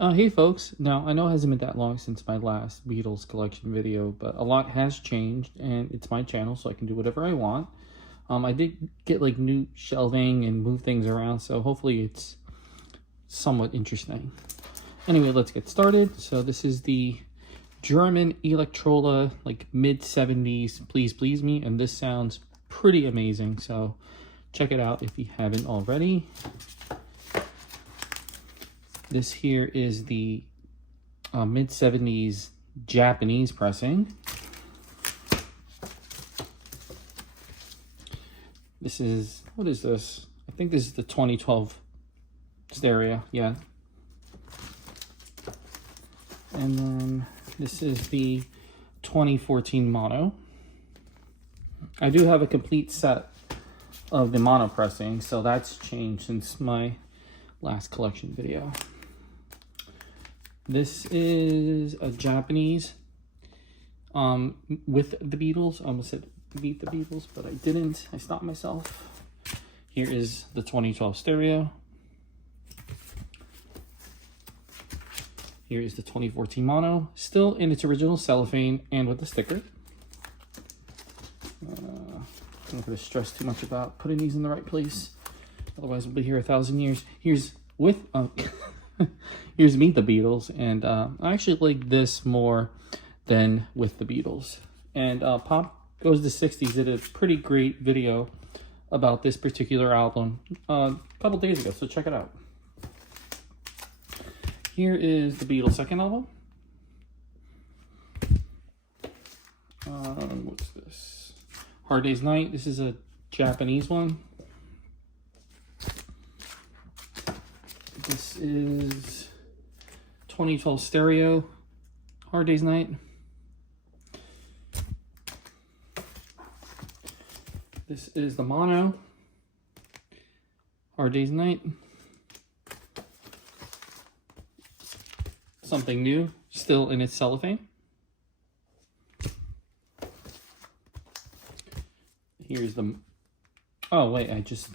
Hey folks, now I know it hasn't been that long since my last Beatles collection video, but a lot has changed and it's my channel so I can do whatever I want. I did get like new shelving and move things around, so hopefully it's somewhat interesting. Anyway, let's get started. So this is the German Electrola, like mid-70s Please Please Me, and this sounds pretty amazing, so check it out if you haven't already. This here is the mid-70s Japanese pressing. This is, what is this? I think this is the 2012 stereo, yeah. And then this is the 2014 mono. I do have a complete set of the mono pressing, so that's changed since my last collection video. This is a Japanese with the Beatles. I almost said Meet the Beatles, but I didn't. I stopped myself. Here is the 2012 stereo. Here is the 2014 mono, still in its original cellophane and with the sticker. I'm not going to stress too much about putting these in the right place, otherwise we'll be here 1,000 years. Here's with here's Meet the Beatles, and I actually like this more than with the Beatles. And Pop Goes the 60s did a pretty great video about this particular album a couple days ago, so check it out. Here is the Beatles' second album. What's this? Hard Day's Night. This is a Japanese one. This is 2012 stereo, Hard Day's Night. This is the mono, Hard Day's Night. Something new, still in its cellophane. Here's the, oh wait, I just,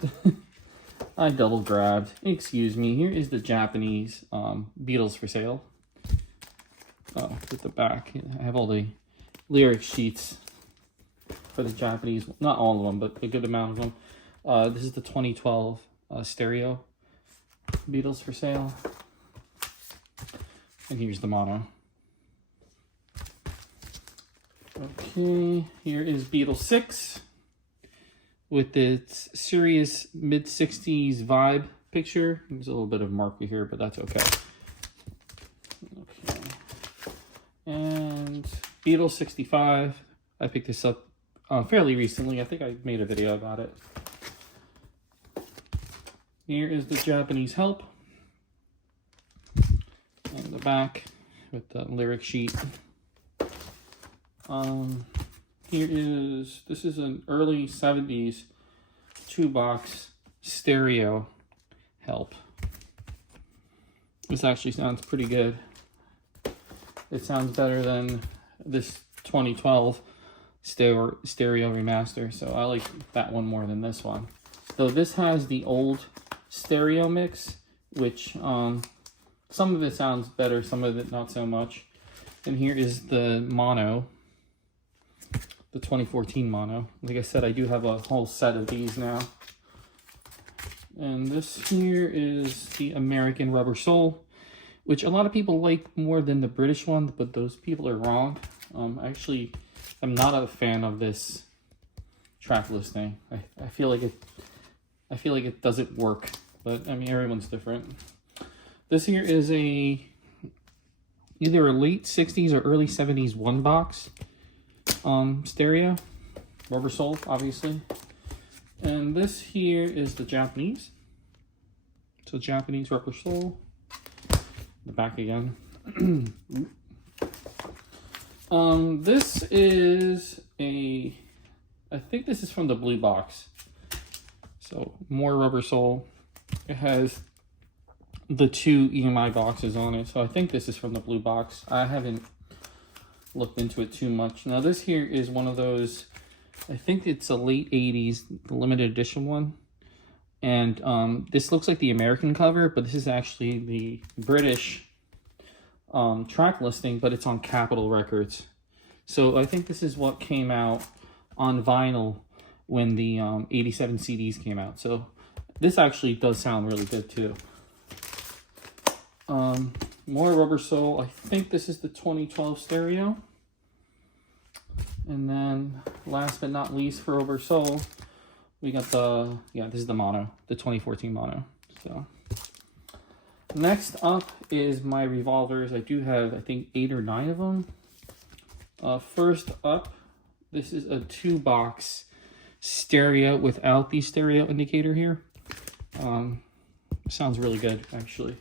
I double grabbed, excuse me. Here is the Japanese Beatles for Sale. Oh, at the back, I have all the lyric sheets for the Japanese, not all of them, but a good amount of them. This is the 2012 stereo Beatles for Sale. And here's the mono. Okay, here is Beatles 6 with its serious mid-60s vibe picture. There's a little bit of marker here, but that's okay. Okay. And Beatles 65. I picked this up fairly recently. I think I made a video about it. Here is the Japanese Help. And the back with the lyric sheet. This is an early 70s 2-box stereo Help. This actually sounds pretty good. It sounds better than this 2012 stereo remaster, so I like that one more than this one. Though this has the old stereo mix, which some of it sounds better, some of it not so much. And here is the mono, the 2014 mono. Like I said, I do have a whole set of these now. And this here is the American Rubber Soul, which a lot of people like more than the British one, but those people are wrong. Actually, I'm not a fan of this track listing. I feel like it doesn't work, but I mean, everyone's different. This here is either a late 60s or early 70s 1-box stereo, Rubber Soul, obviously. And this here is the Japanese. So Japanese Rubber Soul. The back again. This is I think this is from the blue box. So more Rubber Soul. It has the 2 EMI boxes on it, so I think this is from the blue box. I haven't looked into it too much. Now this here is one of those, I think it's a late 80s limited edition one, and this looks like the American cover, but this is actually the British track listing, but it's on Capitol Records. So I think this is what came out on vinyl when the 87 CDs came out. So this actually does sound really good too. More Rubber Soul. I think this is the 2012 stereo. And then last but not least for Rubber Soul, we got the, this is the mono, the 2014 mono. So next up is my revolvers. I do have, I think, 8 or 9 of them. First up, this is a 2-box stereo without the stereo indicator here. Sounds really good, actually.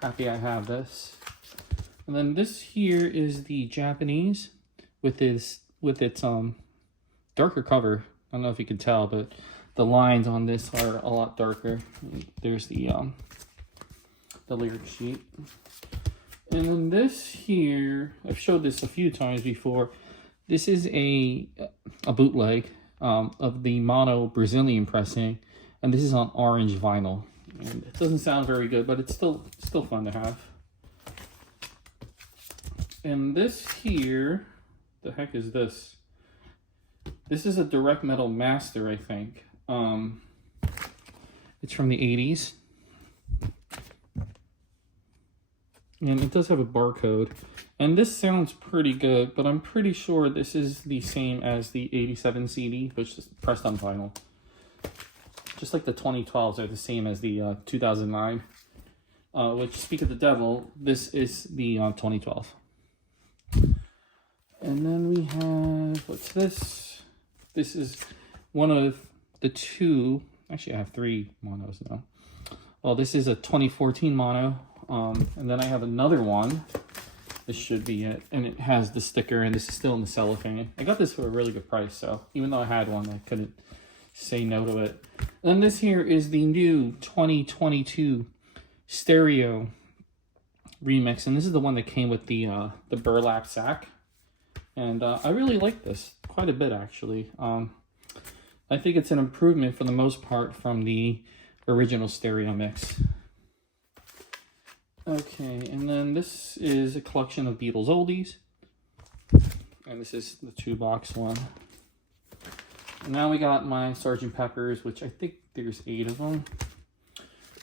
Happy I have this. And then this here is the Japanese with its darker cover. I don't know if you can tell, but the lines on this are a lot darker. There's the lyric sheet. And then this here, I've showed this a few times before. This is a bootleg of the mono Brazilian pressing, and this is on orange vinyl. And it doesn't sound very good, but it's still fun to have. And this here, the heck is this? This is a direct metal master, I think. It's from the 80s. And it does have a barcode. And this sounds pretty good, but I'm pretty sure this is the same as the 87 CD, which is pressed on vinyl. Just like the 2012s are the same as the 2009. Which, speak of the devil, this is the 2012. And then we have, what's this? This is one of the 2, actually I have 3 monos now. Well, this is a 2014 mono. And then I have another one. This should be it. And it has the sticker, and this is still in the cellophane. I got this for a really good price, so even though I had one, I couldn't say no to it. And this here is the new 2022 stereo remix, and this is the one that came with the burlap sack. And I really like this quite a bit, actually. I think it's an improvement for the most part from the original stereo mix. Okay, and then this is a collection of Beatles oldies. And this is the 2-box one. And now we got my Sgt. Pepper's, which I think there's 8 of them.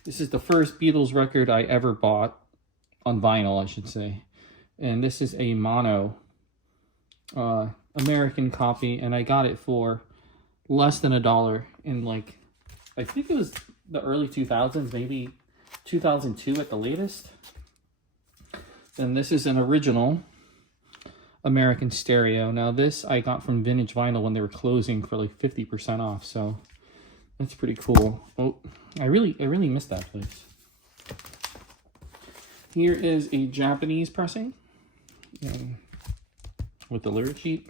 This is the first Beatles record I ever bought, on vinyl, I should say. And this is a mono American copy, and I got it for less than $1 in, like, I think it was the early 2000s, maybe 2002 at the latest. And this is an original American stereo. Now this I got from Vintage Vinyl when they were closing for like 50% off, so that's pretty cool. Oh, I really missed that place. Here is a Japanese pressing with the lyric sheet.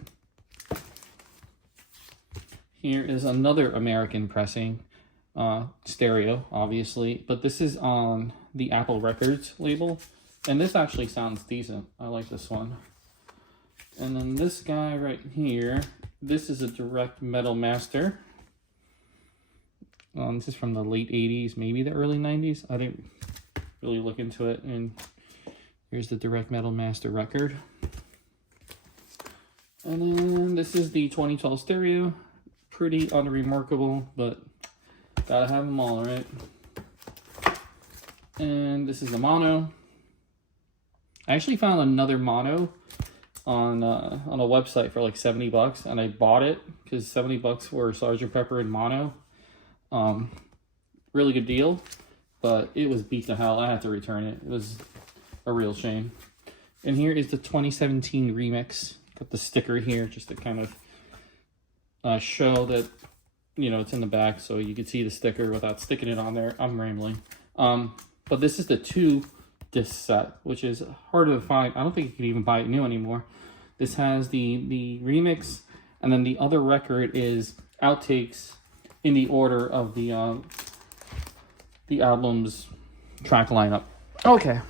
Here is another American pressing, stereo, obviously, but this is on the Apple Records label, and this actually sounds decent. I like this one. And then this guy right here, this is a direct metal master. This is from the late 80s, maybe the early 90s. I didn't really look into it. And here's the direct metal master record. And then this is the 2012 stereo. Pretty unremarkable, but gotta have them all, right? And this is the mono. I actually found another mono on a website for like 70 bucks, and I bought it because 70 bucks for Sgt. Pepper and mono. Really good deal, but it was beat to hell. I had to return it. It was a real shame. And here is the 2017 remix. Got the sticker here just to kind of show that, you know, it's in the back so you can see the sticker without sticking it on there. I'm rambling. But this is the 2-disc set, which is hard to find. I don't think you can even buy it new anymore. This has the remix, and then the other record is outtakes in the order of the album's track lineup. Okay,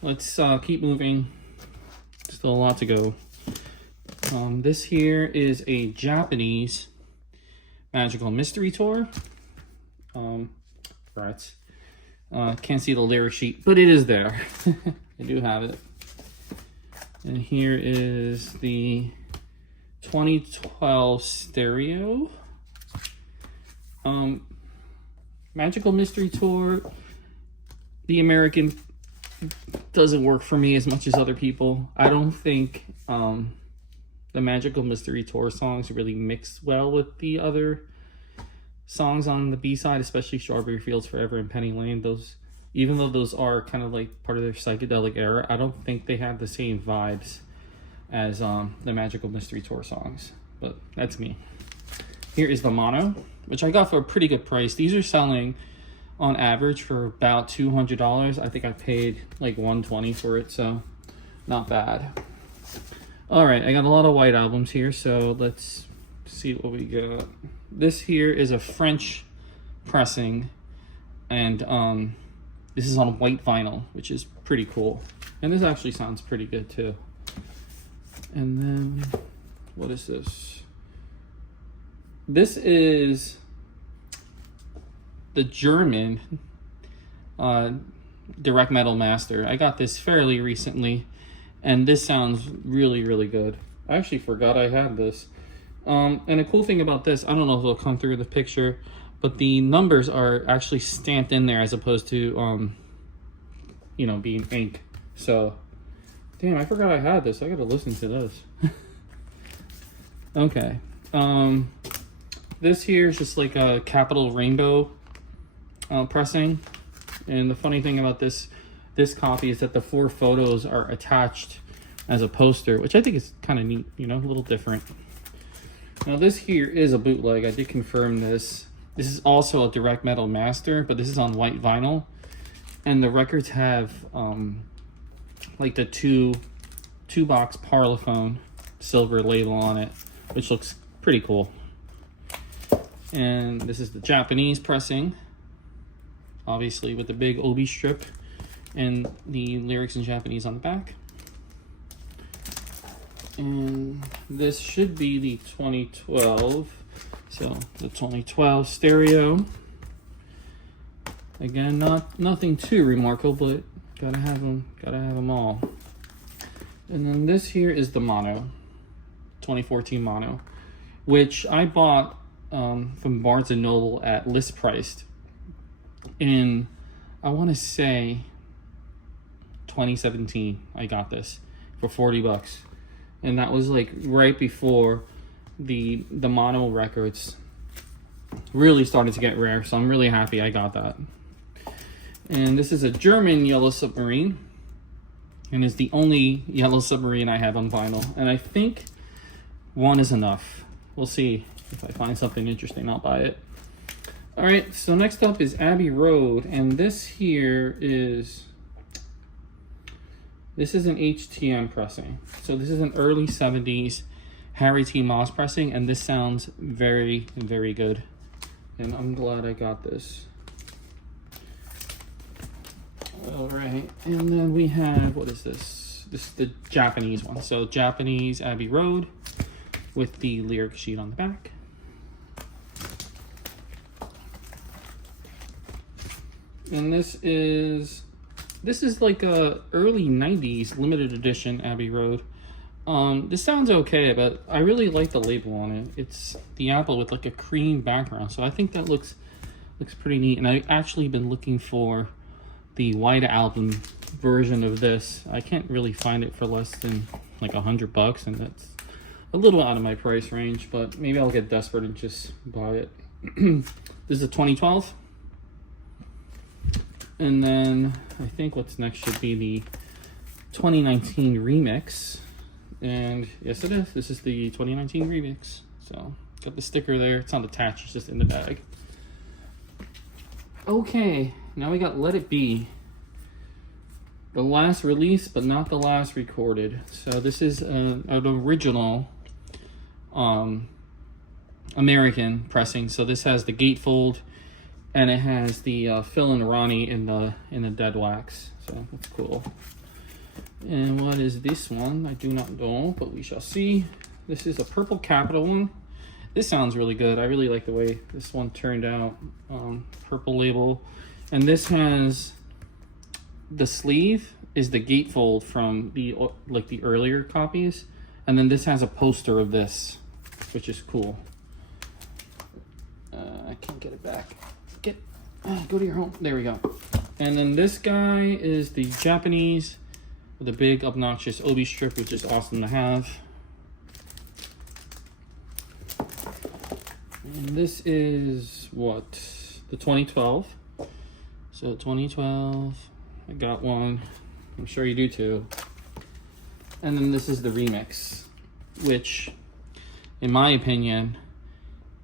let's keep moving. Still a lot to go. This here is a Japanese Magical Mystery Tour. Right. Can't see the lyric sheet, but it is there. I do have it. And here is the 2012 stereo. Magical Mystery Tour, the American, doesn't work for me as much as other people. I don't think the Magical Mystery Tour songs really mix well with the other songs on the B-side, especially Strawberry Fields Forever and Penny Lane. Those, even though those are kind of like part of their psychedelic era, I don't think they have the same vibes as the Magical Mystery Tour songs. But that's me. Here is the mono, which I got for a pretty good price. These are selling on average for about $200. I think I paid like $120 for it, so not bad. All right, I got a lot of white albums here, so let's see what we got. This here is a French pressing, and this is on white vinyl, which is pretty cool. And this actually sounds pretty good too. And then, what is this? This is the German Direct Metal Master. I got this fairly recently, and this sounds really, really good. I actually forgot I had this. And the cool thing about this, I don't know if it'll come through the picture, but the numbers are actually stamped in there as opposed to, you know, being ink. So, damn, I forgot I had this. I gotta listen to this. Okay. This here is just like a Capital Rainbow pressing. And the funny thing about this copy is that the 4 photos are attached as a poster, which I think is kind of neat, you know, a little different. Now this here is a bootleg. I did confirm this. This is also a Direct Metal Master, but this is on white vinyl. And the records have like the two box Parlophone silver label on it, which looks pretty cool. And this is the Japanese pressing, obviously with the big obi strip and the lyrics in Japanese on the back. And this should be the 2012. So the 2012 stereo. Again, nothing too remarkable, but gotta have them all. And then this here is the mono, 2014 mono, which I bought from Barnes & Noble at list priced in, I want to say 2017. I got this for $40, and that was like right before the mono records really started to get rare, so I'm really happy I got that. And this is a German Yellow Submarine, and is the only Yellow Submarine I have on vinyl, and I think one is enough. We'll see. If I find something interesting, I'll buy it. All right, so next up is Abbey Road, and this here is, this is an HTM pressing. So this is an early 70s Harry T. Moss pressing, and this sounds very, very good. And I'm glad I got this. All right, and then we have, what is this? This is the Japanese one. So Japanese Abbey Road with the lyric sheet on the back. And this is like a early 90s limited edition Abbey Road. This sounds okay, but I really like the label on it. It's the apple with like a cream background, so I think that looks pretty neat. And I've actually been looking for the white album version of this. I can't really find it for less than like $100, and that's a little out of my price range, but maybe I'll get desperate and just buy it. This is a 2012. And then I think what's next should be the 2019 remix. And yes, it is. This is the 2019 remix. So got the sticker there. It's not attached, it's just in the bag. Okay, now we got Let It Be. The last release, but not the last recorded. So this is an original American pressing. So this has the gatefold, and it has the Phil and Ronnie in the dead wax. So that's cool. And what is this one? I do not know, but we shall see. This is a Purple Capital one. This sounds really good. I really like the way this one turned out. Purple label And this has the sleeve is the gatefold from the earlier copies, and then this has a poster of this, which is cool. I can't get it back. Go to your home. There we go. And then this guy is the Japanese with a big obnoxious obi strip, which is awesome to have. And this is what, the 2012. So 2012, I got one. I'm sure you do too. And then this is the remix, which, in my opinion,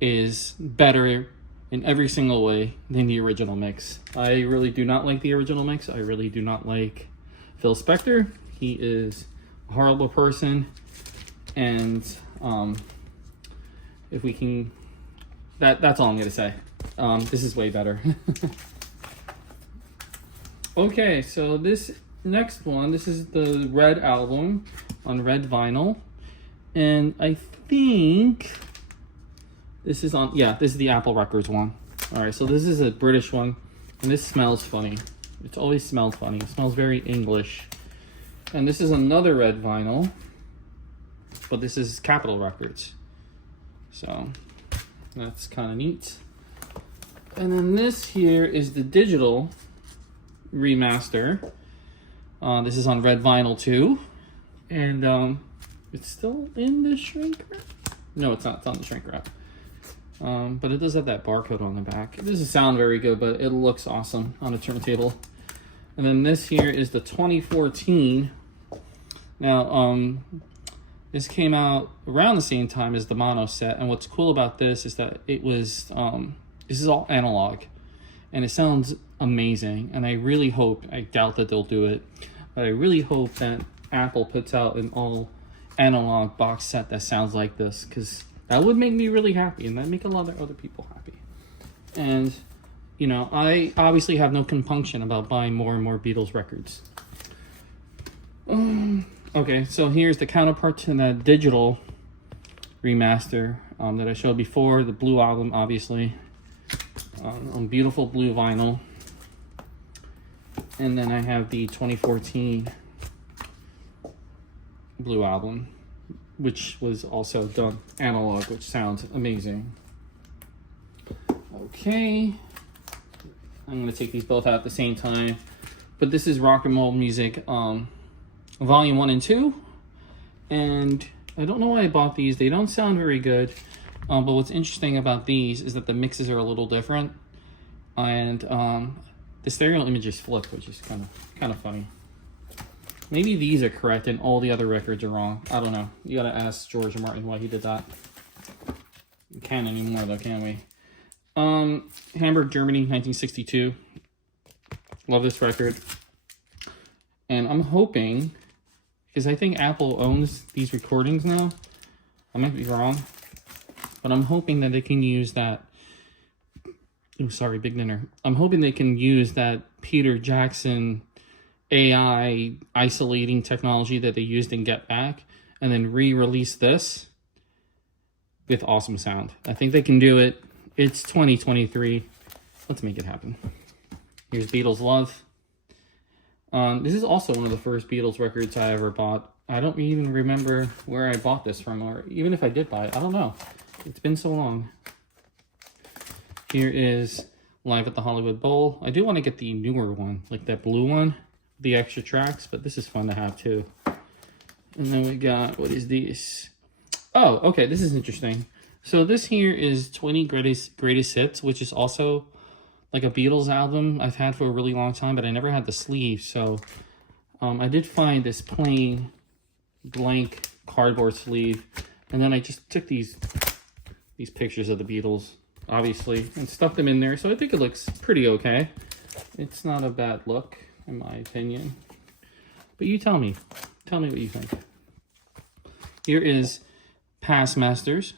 is better in every single way than the original mix. I really do not like the original mix. I really do not like Phil Spector. He is a horrible person. And if we can, that's all I'm gonna say. This is way better. Okay, so this next one, this is the red album on red vinyl. And I think this is on, yeah, this is the Apple Records one. All right, so this is a British one, and this smells funny. It's always smelled funny. It smells very English. And this is another red vinyl, but this is Capitol Records. So that's kind of neat. And then this here is the digital remaster. This is on red vinyl too. And it's still in the shrink wrap. No, it's not. It's on the shrink wrap. But it does have that barcode on the back. It doesn't sound very good, but it looks awesome on a turntable. And then this here is the 2014. Now, this came out around the same time as the mono set. And what's cool about this is that it was, this is all analog. And it sounds amazing. And I really hope, I doubt that they'll do it, but I really hope that Apple puts out an all analog box set that sounds like this, because that would make me really happy, and that'd make a lot of other people happy. And, you know, I obviously have no compunction about buying more and more Beatles records. Okay, so here's the counterpart to that digital remaster that I showed before, the blue album, obviously, on beautiful blue vinyl. And then I have the 2014 blue album, which was also done analog, which sounds amazing. Okay, I'm gonna take these both out at the same time, but this is Rock and Roll Music Volume 1 and 2, and I don't know why I bought these. They don't sound very good, but what's interesting about these is that the mixes are a little different, and the stereo images flip, which is kind of funny. Maybe these are correct and all the other records are wrong. I don't know. You gotta ask George Martin why he did that. We can't anymore though, can we? Hamburg, Germany, 1962. Love this record. And I'm hoping, because I think Apple owns these recordings now. I might be wrong. But I'm hoping that they can use that. Oh, sorry, Big Dinner. I'm hoping they can use that Peter Jackson AI isolating technology that they used in Get Back and then re-release this with awesome sound. I think they can do it. It's 2023. Let's make it happen. Here's Beatles Love. This is also one of the first Beatles records I ever bought. I don't even remember where I bought this from, or even if I did buy it, I don't know. It's been so long. Here is Live at the Hollywood Bowl. I do want to get the newer one, like that blue one, the extra tracks, but this is fun to have too. And then we got, what is this? Oh, okay, this is interesting. So this here is 20 greatest hits, which is also like a Beatles album I've had for a really long time, but I never had the sleeve. So I did find this plain blank cardboard sleeve, and then I just took these pictures of the Beatles, obviously, and stuck them in there. So I think it looks pretty okay. It's not a bad look, in my opinion. But you tell me what you think. Here is Past Masters.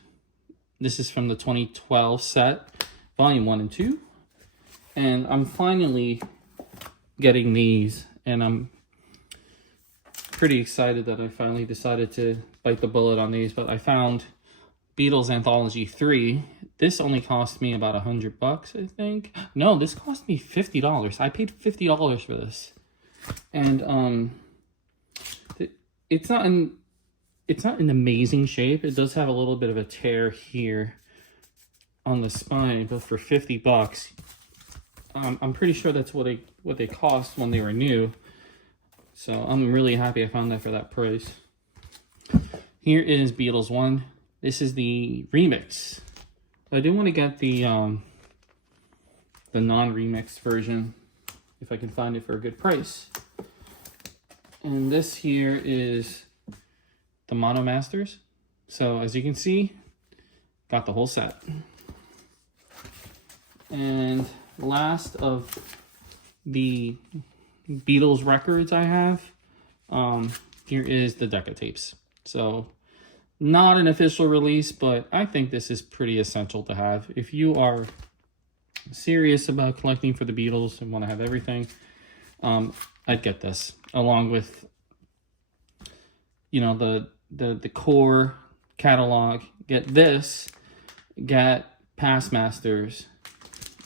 This is from the 2012 set, Volume 1 and 2. And I'm finally getting these, and I'm pretty excited that I finally decided to bite the bullet on these. But I found Beatles Anthology 3. This only cost me about $100, I think. No, this cost me $50. I paid $50 for this. And it's not in amazing shape. It does have a little bit of a tear here on the spine, but for $50, I'm pretty sure that's what they cost when they were new. So I'm really happy I found that for that price. Here is Beatles 1. This is the remix. I do want to get the non-remix version if I can find it for a good price. And this here is the Mono Masters. So as you can see, got the whole set. And last of the Beatles records I have, here is the deck of tapes. So not an official release, but I think this is pretty essential to have. If you are serious about collecting for the Beatles and want to have everything, I'd get this along with, you know, the core catalog. Get this, get Past Masters,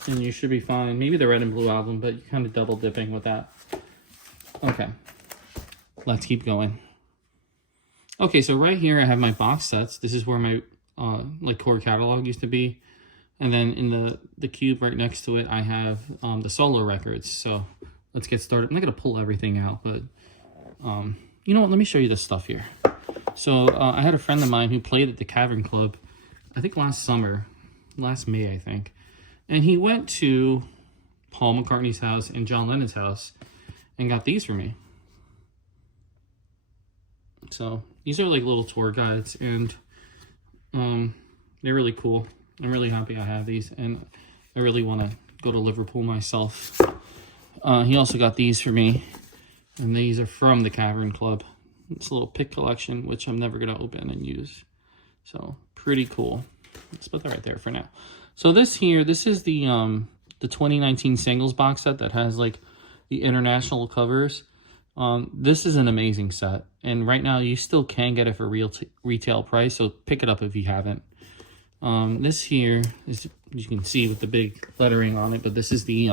and you should be fine. Maybe the Red and Blue album, but you're kind of double dipping with that. Okay, let's keep going. Okay, so right here I have my box sets. This is where my like core catalog used to be. And then in the cube right next to it, I have the solo records. So let's get started. I'm not going to pull everything out, but you know what? Let me show you this stuff here. So I had a friend of mine who played at the Cavern Club, I think last May, I think. And he went to Paul McCartney's house and John Lennon's house and got these for me. So these are like little tour guides, and they're really cool. I'm really happy I have these, and I really want to go to Liverpool myself. He also got these for me, and these are from the Cavern Club. It's a little pick collection, which I'm never going to open and use. So pretty cool. Let's put that right there for now. So this is the 2019 singles box set that has like the international covers. This is an amazing set, and right now you still can get it for retail price, so pick it up if you haven't. This here is, you can see with the big lettering on it, but this is the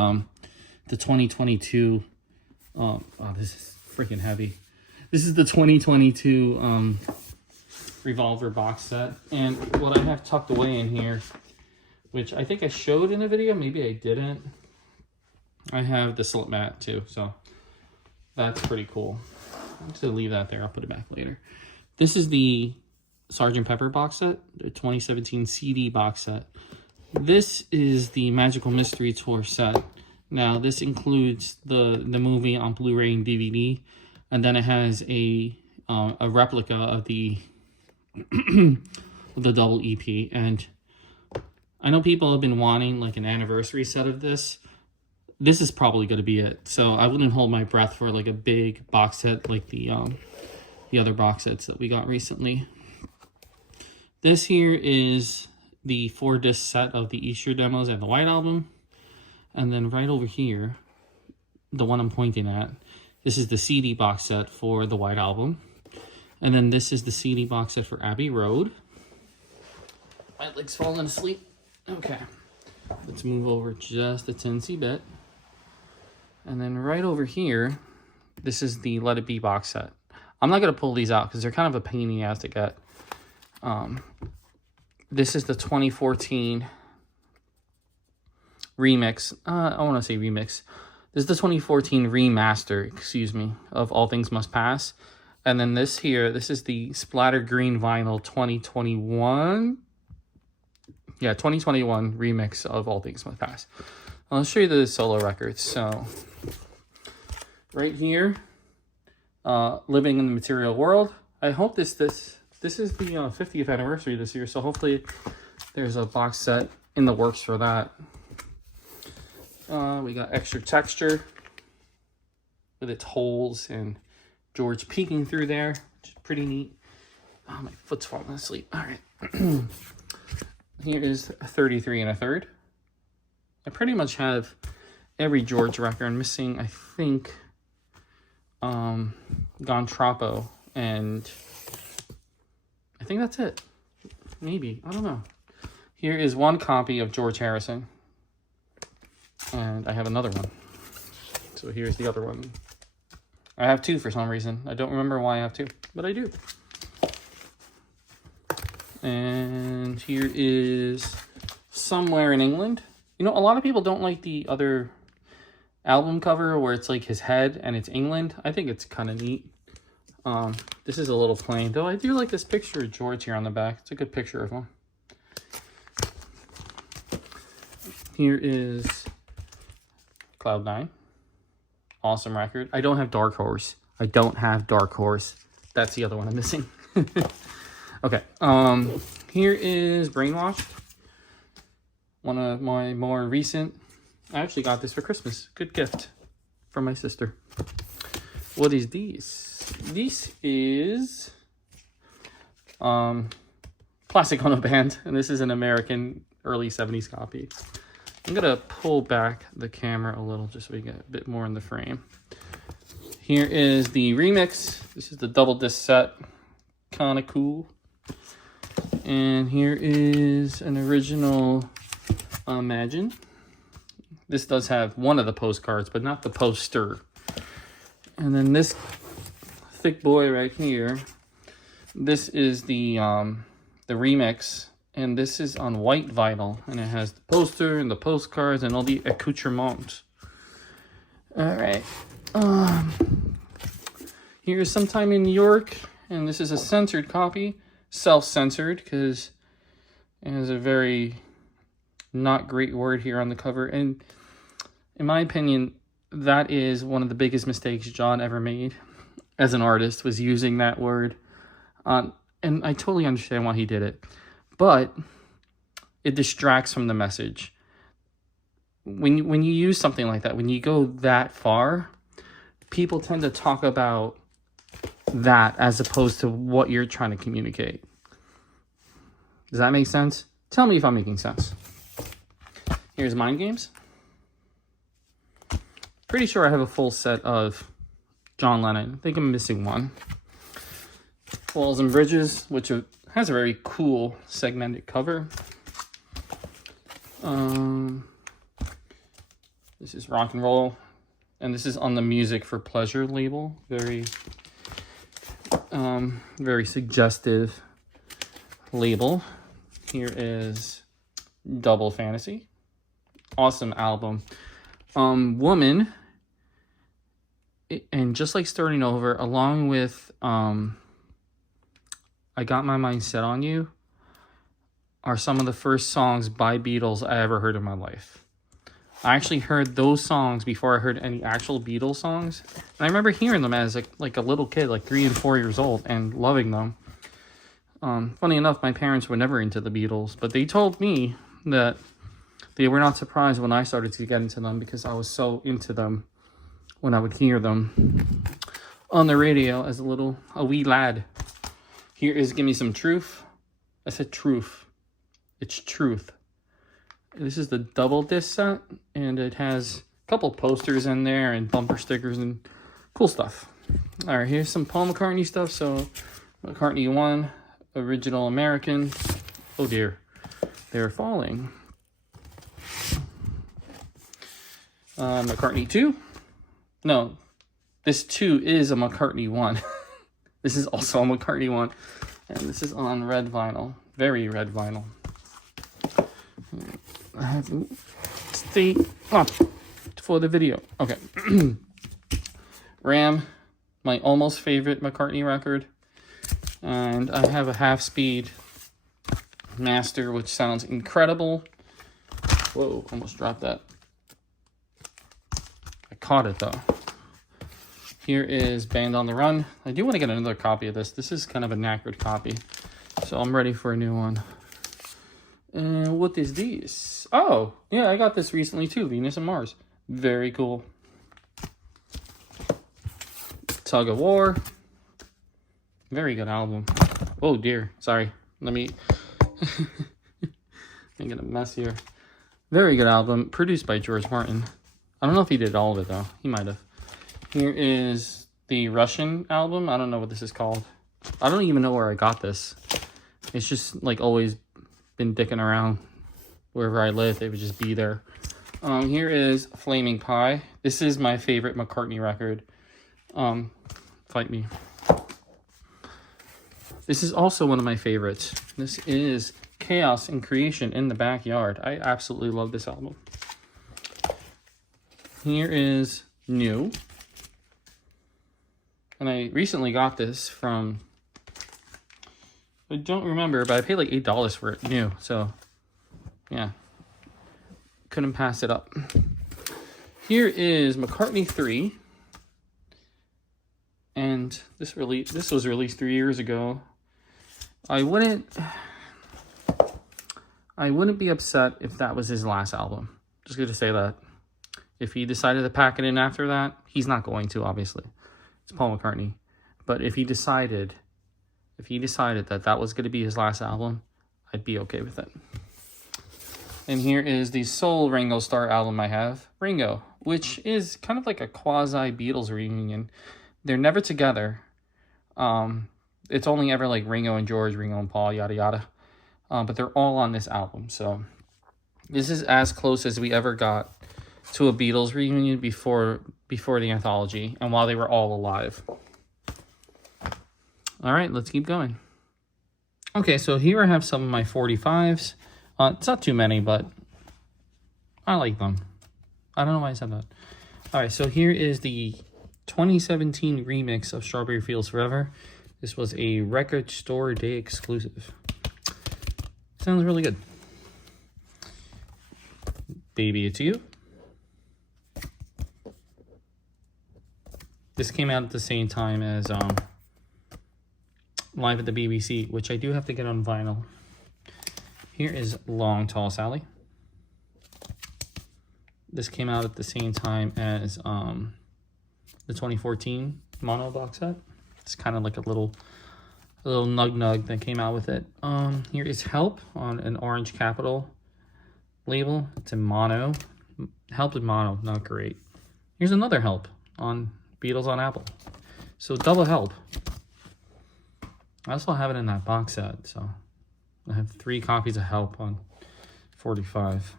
2022, oh, this is freaking heavy. This is the 2022 Revolver box set, and what I have tucked away in here, which I think I showed in a video, maybe I didn't, I have the slip mat too, so that's pretty cool. I'm just gonna leave that there. I'll put it back later. This is the Sgt. Pepper box set, the 2017 CD box set. This is the Magical Mystery Tour set. Now, this includes the movie on Blu-ray and DVD, and then it has a replica of the the double EP. And I know people have been wanting like an anniversary set of this. This is probably going to be it. So I wouldn't hold my breath for like a big box set like the other box sets that we got recently. This here is the 4-disc set of the Easter demos and the White Album. And then right over here, the one I'm pointing at, this is the CD box set for the White Album. And then this is the CD box set for Abbey Road. My leg's falling asleep. Okay, let's move over just a teensy bit. And then right over here, this is the Let It Be box set. I'm not going to pull these out because they're kind of a pain in the ass to get. This is the 2014 remix. I want to say remix. This is the 2014 remaster, excuse me, of All Things Must Pass. And then this here, this is the Splatter Green Vinyl 2021. Yeah, 2021 remix of All Things Must Pass. I'll show you the solo records. So, right here, Living in the Material World. I hope this is the 50th anniversary this year, so hopefully there's a box set in the works for that. We got Extra Texture with its holes and George peeking through there, which is pretty neat. Oh, my foot's falling asleep. All right. Here is 33 1/3. I pretty much have every George record. I'm missing, I think, Gone Troppo, and I think that's it. Maybe. I don't know. Here is one copy of George Harrison. And I have another one. So here's the other one. I have two for some reason. I don't remember why I have two, but I do. And here is Somewhere in England. You know, a lot of people don't like the other album cover where it's like his head and it's England. I think it's kind of neat. This is a little plain, though I do like this picture of George here on the back. It's a good picture of him. Here is Cloud 9. Awesome record. I don't have Dark Horse. I don't have Dark Horse. That's the other one I'm missing. Okay. Here is Brainwashed. One of my more recent. I actually got this for Christmas. Good gift from my sister. What is this? This is Plastic Ono Band, and this is an American early 70s copy. I'm gonna pull back the camera a little just so we get a bit more in the frame. Here is the remix. This is the double disc set. Kind of cool. And here is an original Imagine. This does have one of the postcards, but not the poster. And then this thick boy right here. This is the remix. And this is on white vinyl, and it has the poster and the postcards and all the accoutrements. All right. Here's Sometime in New York, and this is a censored copy, self-censored, because it has a very not great word here on the cover. And in my opinion, that is one of the biggest mistakes John ever made as an artist, was using that word. And I totally understand why he did it. But it distracts from the message. When you use something like that, when you go that far, people tend to talk about that as opposed to what you're trying to communicate. Does that make sense? Tell me if I'm making sense. Here's Mind Games. Pretty sure I have a full set of John Lennon. I think I'm missing one. Walls and Bridges, which has a very cool segmented cover. This is Rock and Roll, and this is on the Music for Pleasure label. Very suggestive label. Here is Double Fantasy. Awesome album. Woman, and just like Starting Over, along with I Got My Mind Set on You, are some of the first songs by Beatles I ever heard in my life. I actually heard those songs before I heard any actual Beatles songs. And I remember hearing them as like a little kid, like 3 and 4 years old, and loving them. Funny enough, my parents were never into the Beatles, but they told me that they were not surprised when I started to get into them because I was so into them when I would hear them on the radio as a wee lad. Here is Give Me Some Truth. I said truth. It's truth. This is the double disc set, and it has a couple posters in there and bumper stickers and cool stuff. All right, here's some Paul McCartney stuff. So McCartney 1, original American. Oh dear, they're falling. McCartney 2. No, this 2 is a McCartney 1. This is also a McCartney 1. And this is on red vinyl. Very red vinyl. I have to stay up for the video. Okay. Ram, my almost favorite McCartney record. And I have a half-speed master, which sounds incredible. Whoa, almost dropped that. I caught it, though. Here is Band on the Run. I do want to get another copy of this. This is kind of a knackered copy, so I'm ready for a new one. And what is this? Oh, yeah, I got this recently too. Venus and Mars. Very cool. Tug of War. Very good album. Oh dear, sorry. Let me get a mess here. Very good album, produced by George Martin. I don't know if he did all of it though. He might have. Here is the Russian album. I don't know what this is called. I don't even know where I got this. It's just like always been dicking around wherever I live. They would just be there. Here is Flaming Pie. This is my favorite McCartney record. Fight me. This is also one of my favorites. This is Chaos and Creation in the Backyard. I absolutely love this album. Here is New. And I recently got this from, I don't remember, but I paid like $8 for it new. So, yeah. Couldn't pass it up. Here is McCartney 3. And this was released 3 years ago. I wouldn't be upset if that was his last album. Just gonna say that. If he decided to pack it in after that, he's not going to, obviously. It's Paul McCartney. But if he decided that that was going to be his last album, I'd be okay with it. And here is the sole Ringo Starr album I have, Ringo, which is kind of like a quasi Beatles reunion. They're never together. It's only ever like Ringo and George, Ringo and Paul, yada yada. But they're all on this album. So this is as close as we ever got to a Beatles reunion before the anthology and while they were all alive. All right, let's keep going. Okay, so here I have some of my 45s. It's not too many, but I like them. I don't know why I said that. All right, so here is the 2017 remix of Strawberry Fields Forever. This was a Record Store Day exclusive. Sounds really good. Baby, It's You. This came out at the same time as Live at the BBC, which I do have to get on vinyl. Here is Long Tall Sally. This came out at the same time as the 2014 mono box set. It's kind of like a little nug that came out with it. Here is Help on an Orange Capital label. It's in mono. Help in mono, not great. Here's another Help on Beatles on Apple. So double Help. I also have it in that box set, so I have 3 copies of Help on 45.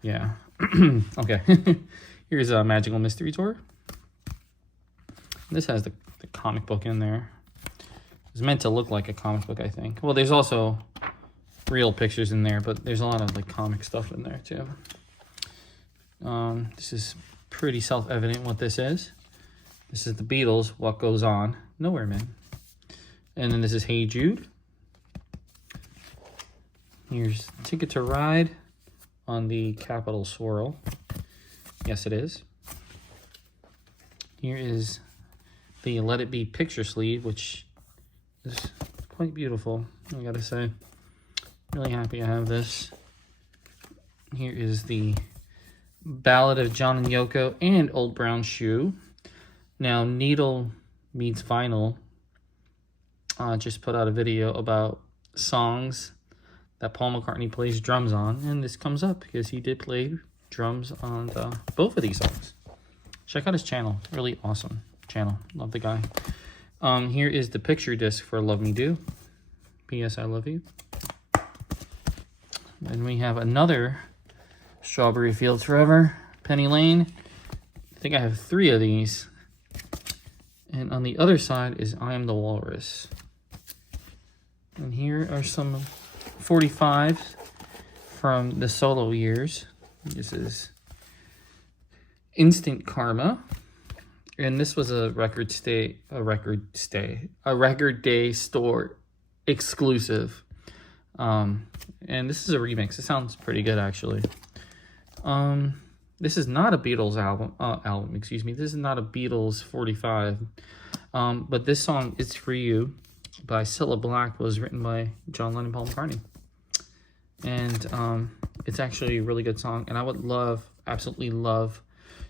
Yeah. Okay. Here's a Magical Mystery Tour. This has the comic book in there. It's meant to look like a comic book, I think. Well, there's also real pictures in there, but there's a lot of like comic stuff in there too. This is pretty self-evident what this is. This is the Beatles, What Goes On, Nowhere Man. And then this is Hey Jude. Here's Ticket to Ride on the Capitol Swirl. Yes, it is. Here is the Let It Be picture sleeve, which is quite beautiful, I gotta say. Really happy I have this. Here is the Ballad of John and Yoko and Old Brown Shoe. Now, Needle Meets Vinyl just put out a video about songs that Paul McCartney plays drums on, and this comes up because he did play drums on both of these songs. Check out his channel. Really awesome channel. Love the guy. Here is the picture disc for Love Me Do. P.S. I Love You. And we have another Strawberry Fields Forever, Penny Lane. I think I have 3 of these. And on the other side is I Am the Walrus. And here are some 45s from the solo years. This is Instant Karma. And this was a Record Day store exclusive. And this is a remix. It sounds pretty good, actually. This is not a Beatles album, excuse me. This is not a Beatles 45. But this song, It's For You, by Cilla Black, was written by John Lennon and Paul McCartney. And it's actually a really good song. And I would absolutely love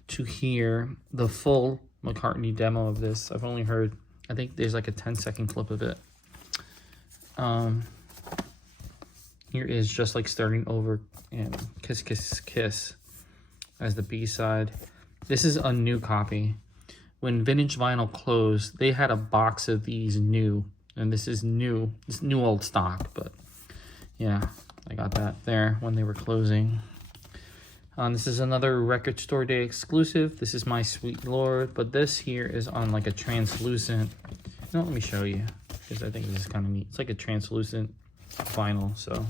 to hear the full McCartney demo of this. I've only heard, I think there's like a 10-second clip of it. Here is Just Like Starting Over and Kiss Kiss Kiss as the B-side. This is a new copy. When Vintage Vinyl closed, they had a box of these new And this is new. It's new old stock, but yeah, I got that there when they were closing. This is another Record Store Day exclusive. This is My Sweet Lord, but this here is on like a translucent. No, let me show you because I think this is kind of neat. It's like a translucent vinyl, so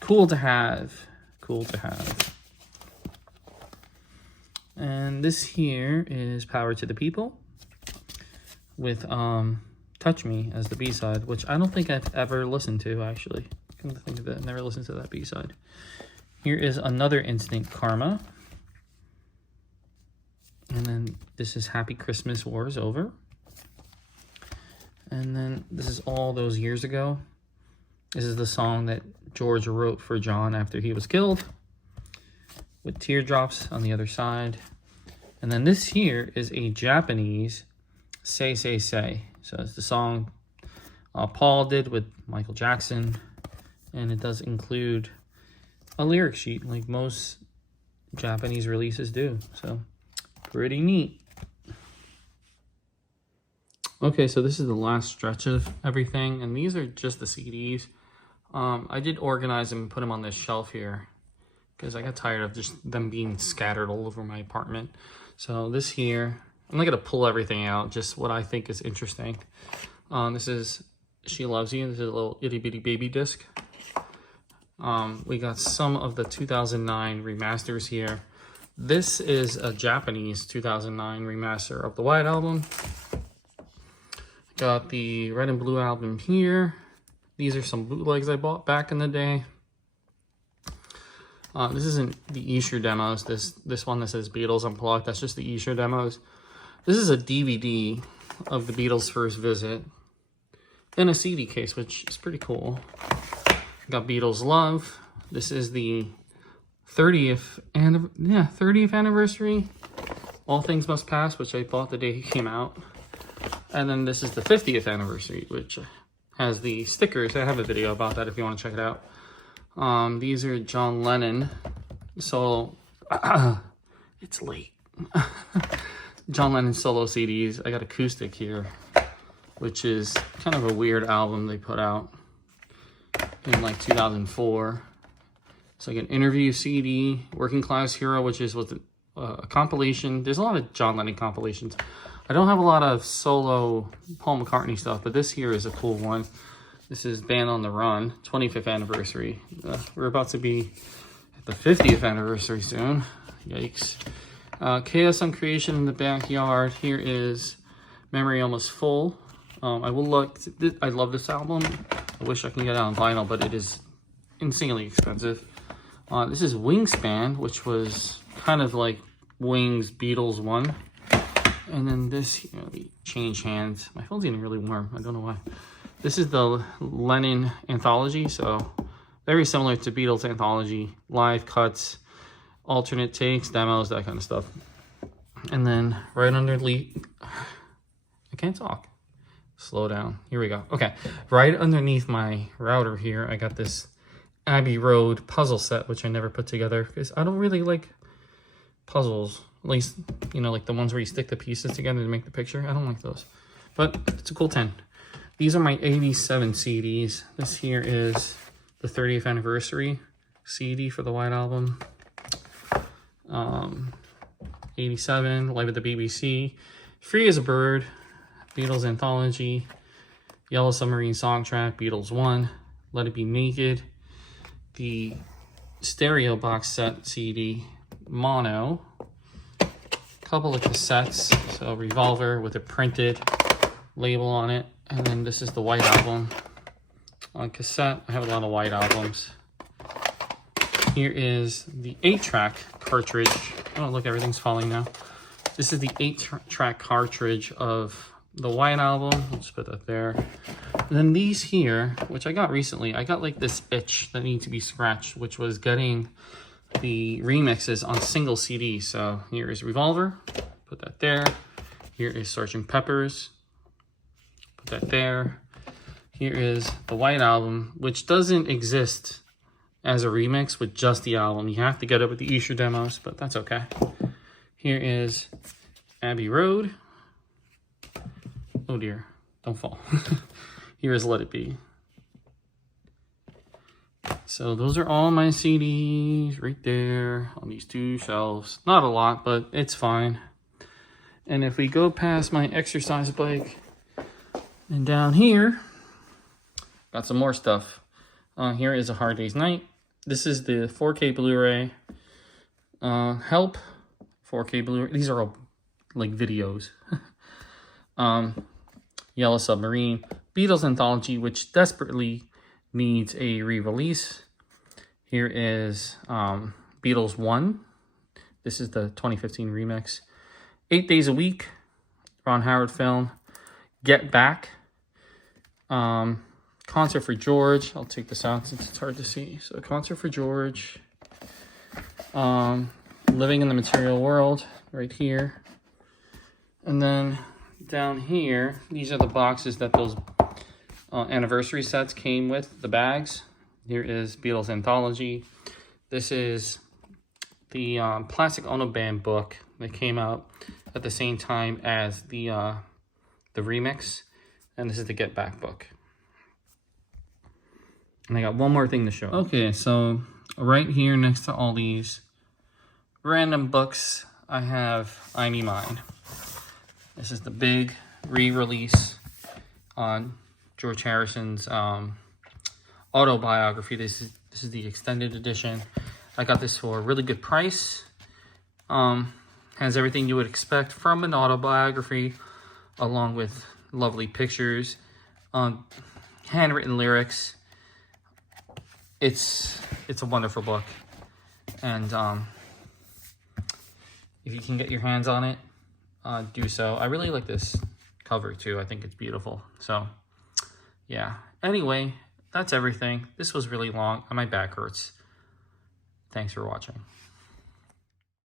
cool to have. Cool to have. And this here is Power to the People with Touch Me as the B-side, which I don't think I've ever listened to, actually. Come to think of it, I've never listened to that B-side. Here is another Instant Karma. And then this is Happy Christmas, War is Over. And then this is All Those Years Ago. This is the song that George wrote for John after he was killed, with teardrops on the other side. And then this here is a Japanese Say Say Say. So it's the song Paul did with Michael Jackson. And it does include a lyric sheet like most Japanese releases do. So pretty neat. Okay, so this is the last stretch of everything. And these are just the CDs. I did organize them and put them on this shelf here because I got tired of just them being scattered all over my apartment. So this here, I'm not going to pull everything out, just what I think is interesting. This is She Loves You. This is a little itty bitty baby disc. We got some of the 2009 remasters here. This is a Japanese 2009 remaster of the White Album. Got the Red and Blue album here. These are some bootlegs I bought back in the day. This isn't the Easter demos. This one that says Beatles Unplugged, that's just the Easter demos. This is a DVD of the Beatles' first visit in a CD case, which is pretty cool. Got Beatles Love. This is the 30th anniversary. All Things Must Pass, which I bought the day he came out. And then this is the 50th anniversary, which has the stickers. I have a video about that if you want to check it out. These are John Lennon. So, it's late. John Lennon solo CDs. I got Acoustic here, which is kind of a weird album they put out in like 2004. It's like an interview CD. Working Class Hero, which is with a compilation. There's a lot of John Lennon compilations. I don't have a lot of solo Paul McCartney stuff, but this here is a cool one. This is Band on the Run, 25th anniversary. We're about to be at the 50th anniversary soon. Yikes. Chaos on Creation in the Backyard. Here is Memory Almost Full. I will look. I love this album. I wish I can get it on vinyl, but it is insanely expensive. This is Wingspan, which was kind of like Wings Beatles 1. And then this, they change hands. My phone's getting really warm. I don't know why. This is the Lennon Anthology. So very similar to Beatles Anthology. Live cuts, alternate takes, demos, that kind of stuff. And then right underneath, I can't talk. Slow down. Here we go. Okay. Right underneath my router here, I got this Abbey Road puzzle set, which I never put together because I don't really like puzzles. At least, you know, like the ones where you stick the pieces together to make the picture. I don't like those. But it's a cool 10. These are my 87 CDs. This here is the 30th anniversary CD for the White Album. 87, Live at the BBC. Free as a Bird, Beatles Anthology. Yellow Submarine Songtrack, Beatles 1. Let It Be Naked. The stereo box set CD, mono. Couple of cassettes, so Revolver with a printed label on it, and then this is the White Album on cassette. I have a lot of White Albums. Here is the 8-track cartridge. Oh look, everything's falling now. This is the 8-track cartridge of the White Album. Let's put that there. And then these here, which I got recently, I got like this itch that needs to be scratched, which was getting the remixes on single CD. So here is Revolver, put that there. Here is Sgt. Pepper's, put that there. Here is the White Album, which doesn't exist as a remix with just the album. You have to get it with the Easter demos, but that's okay. Here is Abbey Road. Oh dear, don't fall. Here is Let It Be. So those are all my CDs right there on these two shelves. Not a lot, but it's fine. And if we go past my exercise bike and down here, got some more stuff. Here is A Hard Day's Night. This is the 4K Blu-ray. Help, 4K Blu-ray. These are all like videos. Yellow Submarine. Beatles Anthology, which desperately needs a re-release. Here is Beatles 1. This is the 2015 remix. 8 Days a Week, Ron Howard film. Get Back. Concert for George. I'll take this out since it's hard to see. So Concert for George. Living in the Material World, right here. And then down here, these are the boxes that those anniversary sets came with, the bags. Here is Beatles Anthology. This is the Plastic Ono Band book that came out at the same time as the remix. And this is the Get Back book. And I got one more thing to show. Okay, so right here next to all these random books, I have I Me Mine. This is the big re-release on George Harrison's autobiography. This is the extended edition. I got this for a really good price. Has everything you would expect from an autobiography, along with lovely pictures, handwritten lyrics. It's a wonderful book, and if you can get your hands on it, do so. I really like this cover too. I think it's beautiful. So yeah. Anyway, that's everything. This was really long and my back hurts. Thanks for watching.